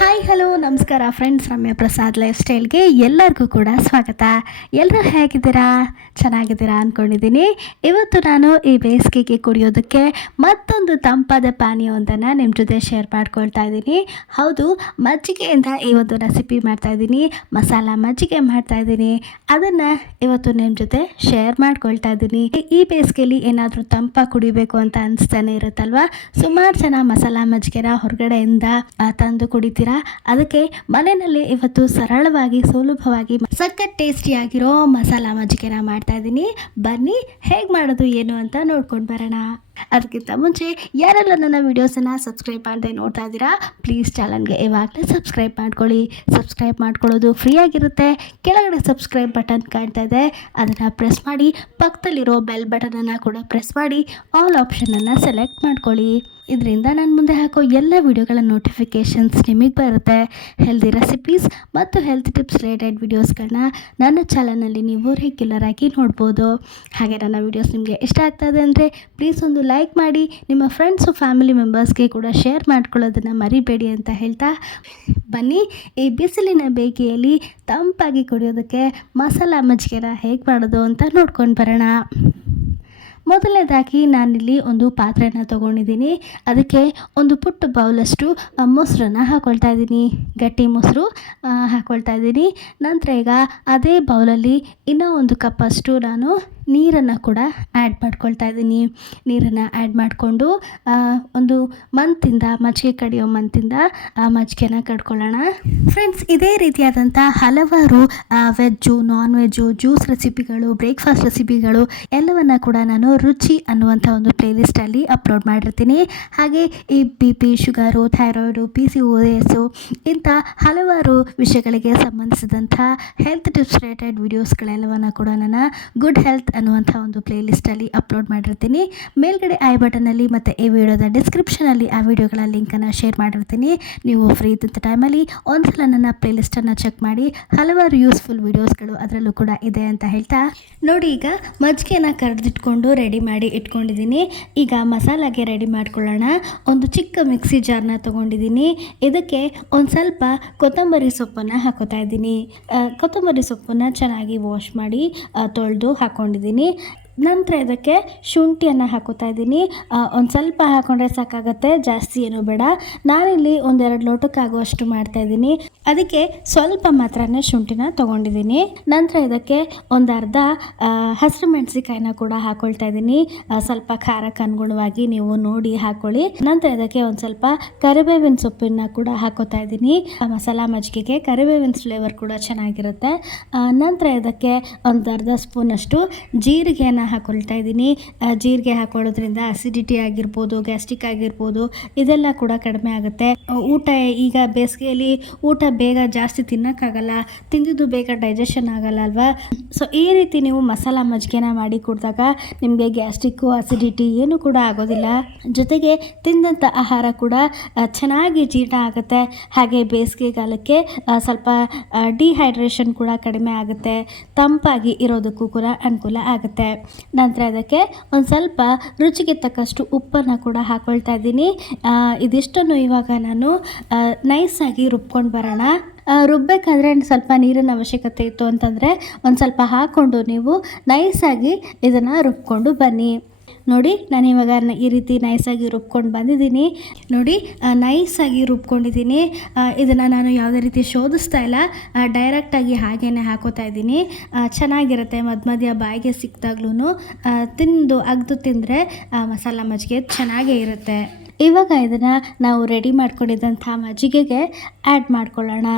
Hi hello ನಮಸ್ಕಾರ friends Ramya Prasad life ಸ್ಟೈಲ್ಗೆ ಎಲ್ಲರಿಗೂ ಕೂಡ ಸ್ವಾಗತ. ಎಲ್ಲರೂ ಹೇಗಿದ್ದೀರಾ? ಚೆನ್ನಾಗಿದ್ದೀರಾ ಅಂದ್ಕೊಂಡಿದ್ದೀನಿ ಇವತ್ತು ನಾನು ಈ ಬೇಸಿಗೆಗೆ ಕುಡಿಯೋದಕ್ಕೆ ಮತ್ತೊಂದು ತಂಪಾದ ಪಾನೀಯವೊಂದನ್ನು ನಿಮ್ಮ ಜೊತೆ ಶೇರ್ ಮಾಡ್ಕೊಳ್ತಾ ಇದ್ದೀನಿ. ಹೌದು, ಮಜ್ಜಿಗೆಯಿಂದ ಈ ಒಂದು ರೆಸಿಪಿ ಮಾಡ್ತಾಯಿದ್ದೀನಿ ಮಸಾಲ ಮಜ್ಜಿಗೆ ಮಾಡ್ತಾ ಇದ್ದೀನಿ. ಅದನ್ನು ಇವತ್ತು ನಿಮ್ಮ ಜೊತೆ ಶೇರ್ ಮಾಡ್ಕೊಳ್ತಾ ಇದ್ದೀನಿ. ಈ ಬೇಸಿಗೆಯಲ್ಲಿ ಏನಾದರೂ ತಂಪ ಕುಡಿಬೇಕು ಅಂತ ಅನಿಸ್ತಾನೆ ಇರುತ್ತಲ್ವಾ? ಸುಮಾರು ಜನ ಮಸಾಲ ಮಜ್ಜಿಗೆನ ಹೊರಗಡೆಯಿಂದ ತಂದು ಕುಡಿತೀರಾ? ಅದಕ್ಕೆ ಮನೆಯಲ್ಲಿ ಇವತ್ತು ಸರಳವಾಗಿ, ಸುಲಭವಾಗಿ ಸಖತ್ ಟೇಸ್ಟಿಯಾಗಿರೋ ಮಸಾಲ ಮಜ್ಜಿಗೆನ ಮಾಡ್ತಾ ಇದ್ದೀನಿ. ಬನ್ನಿ ಹೇಗೆ ಮಾಡೋದು, ಏನು ಅಂತ ನೋಡ್ಕೊಂಡು ಬರೋಣ. ಅದಕ್ಕಿಂತ ಮುಂಚೆ ಯಾರೆಲ್ಲ ನನ್ನ ವೀಡಿಯೋಸನ್ನು ಸಬ್ಸ್ಕ್ರೈಬ್ ಮಾಡದೆ ನೋಡ್ತಾ ಇದ್ದೀರಾ ಪ್ಲೀಸ್ ಚಾನಲ್ಗೆ ಇವಾಗಲೇ ಸಬ್ಸ್ಕ್ರೈಬ್ ಮಾಡ್ಕೊಳ್ಳಿ. ಸಬ್ಸ್ಕ್ರೈಬ್ ಮಾಡ್ಕೊಳ್ಳೋದು ಫ್ರೀ ಆಗಿರುತ್ತೆ. ಕೆಳಗಡೆ ಸಬ್ಸ್ಕ್ರೈಬ್ ಬಟನ್ ಕಾಣ್ತಾ ಇದೆ. ಅದನ್ನು ಪ್ರೆಸ್ ಮಾಡಿ, ಪಕ್ಕದಲ್ಲಿರೋ ಬೆಲ್ ಬಟನನ್ನು ಕೂಡ ಪ್ರೆಸ್ ಮಾಡಿ ಆಲ್ ಆಪ್ಷನನ್ನು ಸೆಲೆಕ್ಟ್ ಮಾಡ್ಕೊಳ್ಳಿ. ಇದರಿಂದ ನಾನು ಮುಂದೆ ಹಾಕೋ ಎಲ್ಲ ವಿಡಿಯೋಗಳ ನೋಟಿಫಿಕೇಷನ್ಸ್ ನಿಮಗೆ ಬರುತ್ತೆ. ಹೆಲ್ದಿ ರೆಸಿಪೀಸ್ ಮತ್ತು ಹೆಲ್ತ್ ಟಿಪ್ಸ್ ರಿಲೇಟೆಡ್ ವಿಡಿಯೋಸ್ಗಳನ್ನ ನನ್ನ ಚಾನಲ್ನಲ್ಲಿ ನೀವು ರೆಗ್ಯುಲರ್ ಆಗಿ ನೋಡ್ಬೋದು. ಹಾಗೆ ನನ್ನ ವಿಡಿಯೋಸ್ ನಿಮಗೆ ಇಷ್ಟ ಆಗ್ತದೆ ಅಂದರೆ ಪ್ಲೀಸ್ ಒಂದು ಲೈಕ್ ಮಾಡಿ, ನಿಮ್ಮ ಫ್ರೆಂಡ್ಸು ಫ್ಯಾಮಿಲಿ ಮೆಂಬರ್ಸ್ಗೆ ಕೂಡ ಶೇರ್ ಮಾಡ್ಕೊಳ್ಳೋದನ್ನು ಮರಿಬೇಡಿ ಅಂತ ಹೇಳ್ತಾ ಬನ್ನಿ. ಈ ಬಿಸಿಲಿನ ಬೇಗೆಯಲ್ಲಿ ತಂಪಾಗಿ ಕುಡಿಯೋದಕ್ಕೆ ಮಸಾಲ ಮಜ್ಜಿಗೆನ ಹೇಗೆ ಮಾಡೋದು ಅಂತ ನೋಡ್ಕೊಂಡು ಬರೋಣ. ಮೊದಲನೇದಾಗಿ ನಾನಿಲ್ಲಿ ಒಂದು ಪಾತ್ರೆನ ತೊಗೊಂಡಿದ್ದೀನಿ. ಅದಕ್ಕೆ ಒಂದು ಪುಟ್ಟ ಬೌಲಷ್ಟು ಮೊಸರನ್ನ ಹಾಕ್ಕೊಳ್ತಾ ಇದ್ದೀನಿ. ಗಟ್ಟಿ ಮೊಸರು ಹಾಕ್ಕೊಳ್ತಾ ಇದ್ದೀನಿ. ನಂತರ ಈಗ ಅದೇ ಬೌಲಲ್ಲಿ ಇನ್ನೂ ಒಂದು ಕಪ್ಪಷ್ಟು ನಾನು ನೀರನ್ನು ಕೂಡ ಆ್ಯಡ್ ಮಾಡ್ಕೊಳ್ತಾ ಇದ್ದೀನಿ. ನೀರನ್ನು ಆ್ಯಡ್ ಮಾಡಿಕೊಂಡು ಒಂದು ಮಂತಿಂದ, ಮಜ್ಜಿಗೆ ಕಡಿಯೋ ಮಂತಿಂದ, ಆ, ಮಜ್ಜಿಗೆನ ಕಡ್ಕೊಳ್ಳೋಣ. ಫ್ರೆಂಡ್ಸ್ ಇದೇ ರೀತಿಯಾದಂಥ ಹಲವಾರು ವೆಜ್ಜು ನಾನ್ ವೆಜ್ಜು ಜ್ಯೂಸ್ ರೆಸಿಪಿಗಳು ಬ್ರೇಕ್ಫಾಸ್ಟ್ ರೆಸಿಪಿಗಳು ಎಲ್ಲವನ್ನು ಕೂಡ ನಾನು ರುಚಿ ಅನ್ನುವಂಥ ಒಂದು ಪ್ಲೇಲಿಸ್ಟಲ್ಲಿ ಅಪ್ಲೋಡ್ ಮಾಡಿರ್ತೀನಿ. ಹಾಗೆ ಈ B P sugar thyroid P C O S ಇಂಥ ಹಲವಾರು ವಿಷಯಗಳಿಗೆ ಸಂಬಂಧಿಸಿದಂಥ ಹೆಲ್ತ್ ಟಿಪ್ಸ್ ರಿಲೇಟೆಡ್ ವಿಡಿಯೋಸ್ಗಳೆಲ್ಲವನ್ನು ಕೂಡ ನಾನು ಗುಡ್ ಹೆಲ್ತ್ ಅನ್ನುವಂಥ ಒಂದು ಪ್ಲೇಲಿಸ್ಟಲ್ಲಿ ಅಪ್ಲೋಡ್ ಮಾಡಿರ್ತೀನಿ. ಮೇಲ್ಗಡೆ ಐ ಬಟನಲ್ಲಿ ಮತ್ತು ಈ ವಿಡಿಯೋದ ಡಿಸ್ಕ್ರಿಪ್ಷನಲ್ಲಿ ಆ ವಿಡಿಯೋಗಳ ಲಿಂಕನ್ನು ಶೇರ್ ಮಾಡಿರ್ತೀನಿ. ನೀವು ಫ್ರೀ ಇದ್ದಂಥ ಟೈಮಲ್ಲಿ ಒಂದ್ಸಲ ನನ್ನ ಪ್ಲೇಲಿಸ್ಟನ್ನು ಚೆಕ್ ಮಾಡಿ. ಹಲವಾರು ಯೂಸ್ಫುಲ್ ವಿಡಿಯೋಸ್ಗಳು ಅದರಲ್ಲೂ ಕೂಡ ಇದೆ ಅಂತ ಹೇಳ್ತಾ. ನೋಡಿ ಈಗ ಮಜ್ಜಿಗೆನ ಕರೆದಿಟ್ಕೊಂಡು ರೆಡಿ ಮಾಡಿ ಇಟ್ಕೊಂಡಿದ್ದೀನಿ. ಈಗ ಮಸಾಲಾಗೆ ರೆಡಿ ಮಾಡ್ಕೊಳ್ಳೋಣ. ಒಂದು ಚಿಕ್ಕ ಮಿಕ್ಸಿ ಜಾರ್ನ ತೊಗೊಂಡಿದ್ದೀನಿ. ಇದಕ್ಕೆ ಒಂದು ಸ್ವಲ್ಪ ಕೊತ್ತಂಬರಿ ಸೊಪ್ಪನ್ನು ಹಾಕೋತಾ ಇದ್ದೀನಿ. ಕೊತ್ತಂಬರಿ ಸೊಪ್ಪನ್ನು ಚೆನ್ನಾಗಿ ವಾಶ್ ಮಾಡಿ ತೊಳೆದು ಹಾಕ್ಕೊಂಡಿದ್ದೀನಿ ഇതിന് ನಂತರ ಇದಕ್ಕೆ ಶುಂಠಿಯನ್ನು ಹಾಕೋತಾ ಇದ್ದೀನಿ. ಒಂದು ಸ್ವಲ್ಪ ಹಾಕೊಂಡ್ರೆ ಸಾಕಾಗುತ್ತೆ, ಜಾಸ್ತಿ ಏನು ಬೇಡ. ನಾನಿಲ್ಲಿ ಒಂದೆರಡು ಲೋಟಕ್ಕಾಗುವಷ್ಟು ಮಾಡ್ತಾ ಇದ್ದೀನಿ. ಅದಕ್ಕೆ ಸ್ವಲ್ಪ ಮಾತ್ರನೇ ಶುಂಠಿನ ತೊಗೊಂಡಿದ್ದೀನಿ. ನಂತರ ಇದಕ್ಕೆ ಒಂದು ಅರ್ಧ ಹಸಿರು ಮೆಣಸಿಕಾಯಿನ ಕೂಡ ಹಾಕೊಳ್ತಾ ಇದ್ದೀನಿ. ಸ್ವಲ್ಪ ಖಾರಕ್ಕೆ ಅನುಗುಣವಾಗಿ ನೀವು ನೋಡಿ ಹಾಕೊಳ್ಳಿ. ನಂತರ ಇದಕ್ಕೆ ಒಂದು ಸ್ವಲ್ಪ ಕರಿಬೇವಿನ ಸೊಪ್ಪನ್ನ ಕೂಡ ಹಾಕೋತಾ ಇದ್ದೀನಿ. ಮಸಾಲ ಮಜ್ಜಿಗೆಗೆ ಕರಿಬೇವಿನ ಫ್ಲೇವರ್ ಕೂಡ ಚೆನ್ನಾಗಿರುತ್ತೆ. ನಂತರ ಇದಕ್ಕೆ ಒಂದು ಅರ್ಧ ಸ್ಪೂನಷ್ಟು ಜೀರಿಗೆನ ಹಾಕೊಳ್ತಾ ಇದ್ದೀನಿ. ಜೀರಿಗೆ ಹಾಕೊಳ್ಳೋದ್ರಿಂದ ಅಸಿಡಿಟಿ ಆಗಿರ್ಬೋದು ಗ್ಯಾಸ್ಟ್ರಿಕ್ ಆಗಿರ್ಬೋದು, ಇದೆಲ್ಲ ಕೂಡ ಕಡಿಮೆ ಆಗುತ್ತೆ. ಊಟ ಈಗ ಬೇಸಿಗೆಯಲ್ಲಿ ಊಟ ಬೇಗ ಜಾಸ್ತಿ ತಿನ್ನೋಕ್ಕಾಗಲ್ಲ, ತಿಂದಿದ್ದು ಬೇಗ ಡೈಜೆಷನ್ ಆಗಲ್ಲ ಅಲ್ವಾ? ಸೊ ಈ ರೀತಿ ನೀವು ಮಸಾಲ ಮಜ್ಜಿಗೆನ ಮಾಡಿ ಕುಡಿದಾಗ ನಿಮಗೆ ಗ್ಯಾಸ್ಟ್ರಿಕ್ಕು ಅಸಿಡಿಟಿ ಏನು ಕೂಡ ಆಗೋದಿಲ್ಲ. ಜೊತೆಗೆ ತಿಂದಂಥ ಆಹಾರ ಕೂಡ ಚೆನ್ನಾಗಿ ಜೀರ್ಣ ಆಗುತ್ತೆ. ಹಾಗೆ ಬೇಸಿಗೆಗಾಲಕ್ಕೆ ಸ್ವಲ್ಪ ಡಿಹೈಡ್ರೇಷನ್ ಕೂಡ ಕಡಿಮೆ ಆಗುತ್ತೆ. ತಂಪಾಗಿ ಇರೋದಕ್ಕೂ ಕೂಡ ಅನುಕೂಲ ಆಗುತ್ತೆ. ನಂತರ ಅದಕ್ಕೆ ಒಂದು ಸ್ವಲ್ಪ ರುಚಿಗೆ ತಕ್ಕಷ್ಟು ಉಪ್ಪನ್ನು ಕೂಡ ಹಾಕ್ಕೊಳ್ತಾ ಇದ್ದೀನಿ. ಇದಿಷ್ಟನ್ನು ಇವಾಗ ನಾನು ನೈಸಾಗಿ ರುಬ್ಕೊಂಡು ಬರೋಣ. ರುಬ್ಬಬೇಕಾದ್ರೆ ಸ್ವಲ್ಪ ನೀರಿನ ಅವಶ್ಯಕತೆ ಇತ್ತು ಅಂತಂದರೆ ಒಂದು ಸ್ವಲ್ಪ ಹಾಕ್ಕೊಂಡು ನೀವು ನೈಸಾಗಿ ಇದನ್ನು ರುಬ್ಕೊಂಡು ಬನ್ನಿ. ನೋಡಿ, ನಾನು ಇವಾಗ ಈ ರೀತಿ ನೈಸಾಗಿ ರುಬ್ಕೊಂಡು ಬಂದಿದ್ದೀನಿ. ನೋಡಿ ನೈಸಾಗಿ ರುಬ್ಕೊಂಡಿದ್ದೀನಿ. ಇದನ್ನು ನಾನು ಯಾವುದೇ ರೀತಿ ಶೋಧಿಸ್ತಾ ಇಲ್ಲ. ಡೈರೆಕ್ಟಾಗಿ ಹಾಗೇನೆ ಹಾಕೋತಾ ಇದ್ದೀನಿ. ಚೆನ್ನಾಗಿರುತ್ತೆ ಮಧ್ಯ ಮಧ್ಯ ಬಾಯಿಗೆ ಸಿಕ್ಕಿದಾಗ್ಲೂ ತಿಂದು, ಅಗ್ದು ತಿಂದರೆ ಮಸಾಲ ಮಜ್ಜಿಗೆ ಚೆನ್ನಾಗೇ ಇರುತ್ತೆ. ಇವಾಗ ಇದನ್ನು ನಾವು ರೆಡಿ ಮಾಡ್ಕೊಂಡಿದ್ದಂಥ ಮಜ್ಜಿಗೆಗೆ ಆ್ಯಡ್ ಮಾಡ್ಕೊಳ್ಳೋಣ.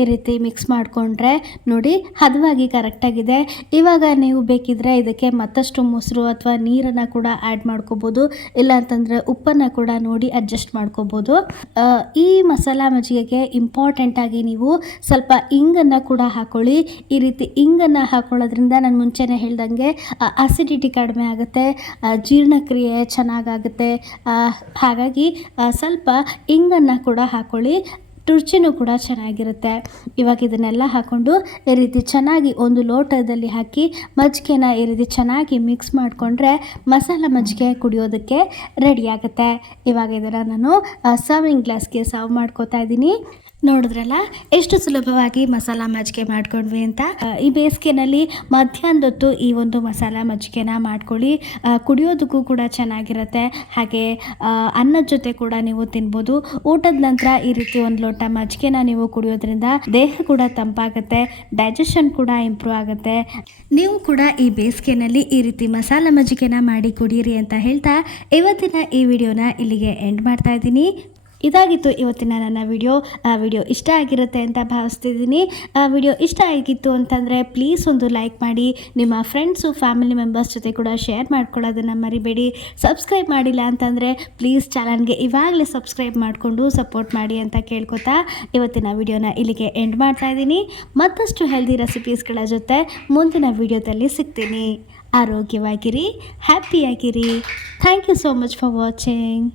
ಈ ರೀತಿ ಮಿಕ್ಸ್ ಮಾಡಿಕೊಂಡ್ರೆ ನೋಡಿ ಹದವಾಗಿ ಕರೆಕ್ಟಾಗಿದೆ ಇವಾಗ ನೀವು ಬೇಕಿದ್ರೆ ಇದಕ್ಕೆ ಮತ್ತಷ್ಟು ಮೊಸರು ಅಥವಾ ನೀರನ್ನು ಕೂಡ ಆ್ಯಡ್ ಮಾಡ್ಕೋಬೋದು. ಇಲ್ಲ ಅಂತಂದರೆ ಉಪ್ಪನ್ನು ಕೂಡ ನೋಡಿ ಅಡ್ಜಸ್ಟ್ ಮಾಡ್ಕೋಬೋದು. ಈ ಮಸಾಲ ಮಜ್ಜಿಗೆಗೆ ಇಂಪಾರ್ಟೆಂಟಾಗಿ ನೀವು ಸ್ವಲ್ಪ ಇಂಗನ್ನು ಕೂಡ ಹಾಕೊಳ್ಳಿ. ಈ ರೀತಿ ಇಂಗನ್ನು ಹಾಕೊಳ್ಳೋದ್ರಿಂದ ನಾನು ಮುಂಚೆನೇ ಹೇಳ್ದಂಗೆ ಆಸಿಡಿಟಿ ಕಡಿಮೆ ಆಗುತ್ತೆ ಜೀರ್ಣಕ್ರಿಯೆ ಚೆನ್ನಾಗಾಗುತ್ತೆ. ಹಾಗಾಗಿ ಸ್ವಲ್ಪ ಇಂಗನ್ನು ಕೂಡ ಹಾಕೊಳ್ಳಿ. ರುಚಿನೂ ಕೂಡ ಚೆನ್ನಾಗಿರುತ್ತೆ. ಇವಾಗ ಇದನ್ನೆಲ್ಲ ಹಾಕ್ಕೊಂಡು ಈ ರೀತಿ ಚೆನ್ನಾಗಿ ಒಂದು ಲೋಟದಲ್ಲಿ ಹಾಕಿ ಮಜ್ಜಿಗೆನ ಈ ರೀತಿ ಚೆನ್ನಾಗಿ ಮಿಕ್ಸ್ ಮಾಡಿಕೊಂಡ್ರೆ ಮಸಾಲ ಮಜ್ಜಿಗೆ ಕುಡಿಯೋದಕ್ಕೆ ರೆಡಿಯಾಗುತ್ತೆ ಇವಾಗ ಇದನ್ನು ನಾನು ಸರ್ವಿಂಗ್ ಗ್ಲಾಸ್ಗೆ ಸರ್ವ್ ಮಾಡ್ಕೋತಾ ಇದ್ದೀನಿ. ನೋಡಿದ್ರಲ್ಲ, ಎಷ್ಟು ಸುಲಭವಾಗಿ ಮಸಾಲ ಮಜ್ಜಿಗೆ ಮಾಡ್ಕೊಂಡ್ವಿ ಅಂತ? ಈ ಬೇಸಿಗೆನಲ್ಲಿ ಮಧ್ಯಾಹ್ನದೊತ್ತು ಈ ಒಂದು ಮಸಾಲ ಮಜ್ಜಿಗೆನ ಮಾಡ್ಕೊಳ್ಳಿ. ಕುಡಿಯೋದಕ್ಕೂ ಕೂಡ ಚೆನ್ನಾಗಿರುತ್ತೆ. ಹಾಗೆ ಅನ್ನದ ಜೊತೆ ಕೂಡ ನೀವು ತಿನ್ಬೋದು. ಊಟದ ನಂತರ ಈ ರೀತಿ ಒಂದು ಲೋಟ ಮಜ್ಜಿಗೆನ ನೀವು ಕುಡಿಯೋದ್ರಿಂದ ದೇಹ ಕೂಡ ತಂಪಾಗುತ್ತೆ ಡೈಜೆಷನ್ ಕೂಡ ಇಂಪ್ರೂವ್ ಆಗುತ್ತೆ. ನೀವು ಕೂಡ ಈ ಬೇಸಿಗೆನಲ್ಲಿ ಈ ರೀತಿ ಮಸಾಲ ಮಜ್ಜಿಗೆನ ಮಾಡಿ ಕುಡಿಯಿರಿ ಅಂತ ಹೇಳ್ತಾ ಇವತ್ತಿನ ಈ ವಿಡಿಯೋನ ಇಲ್ಲಿಗೆ ಎಂಡ್ ಮಾಡ್ತಾ ಇದ್ದೀನಿ. ಇದಾಗಿತ್ತು ಇವತ್ತಿನ ನನ್ನ ವಿಡಿಯೋ. ವಿಡಿಯೋ ಇಷ್ಟ ಆಗಿರುತ್ತೆ ಅಂತ ಭಾವಿಸ್ತಿದ್ದೀನಿ. ಆ ವಿಡಿಯೋ ಇಷ್ಟ ಆಗಿತ್ತು ಅಂತಂದರೆ ಪ್ಲೀಸ್ ಒಂದು ಲೈಕ್ ಮಾಡಿ. ನಿಮ್ಮ ಫ್ರೆಂಡ್ಸು ಫ್ಯಾಮಿಲಿ ಮೆಂಬರ್ಸ್ ಜೊತೆ ಕೂಡ ಶೇರ್ ಮಾಡ್ಕೊಳ್ಳೋದನ್ನು ಮರಿಬೇಡಿ. ಸಬ್ಸ್ಕ್ರೈಬ್ ಮಾಡಿಲ್ಲ ಅಂತಂದರೆ ಪ್ಲೀಸ್ ಚಾನಲ್ಗೆ ಇವಾಗಲೇ ಸಬ್ಸ್ಕ್ರೈಬ್ ಮಾಡಿಕೊಂಡು ಸಪೋರ್ಟ್ ಮಾಡಿ ಅಂತ ಕೇಳ್ಕೊತಾ ಇವತ್ತಿನ ವಿಡಿಯೋನ ಇಲ್ಲಿಗೆ ಎಂಡ್ ಮಾಡ್ತಾ ಇದ್ದೀನಿ. ಮತ್ತಷ್ಟು ಹೆಲ್ದಿ ರೆಸಿಪೀಸ್ಗಳ ಜೊತೆ ಮುಂದಿನ ವಿಡಿಯೋದಲ್ಲಿ ಸಿಗ್ತೀನಿ. ಆರೋಗ್ಯವಾಗಿರಿ ಹ್ಯಾಪಿಯಾಗಿರಿ thank you so much for watching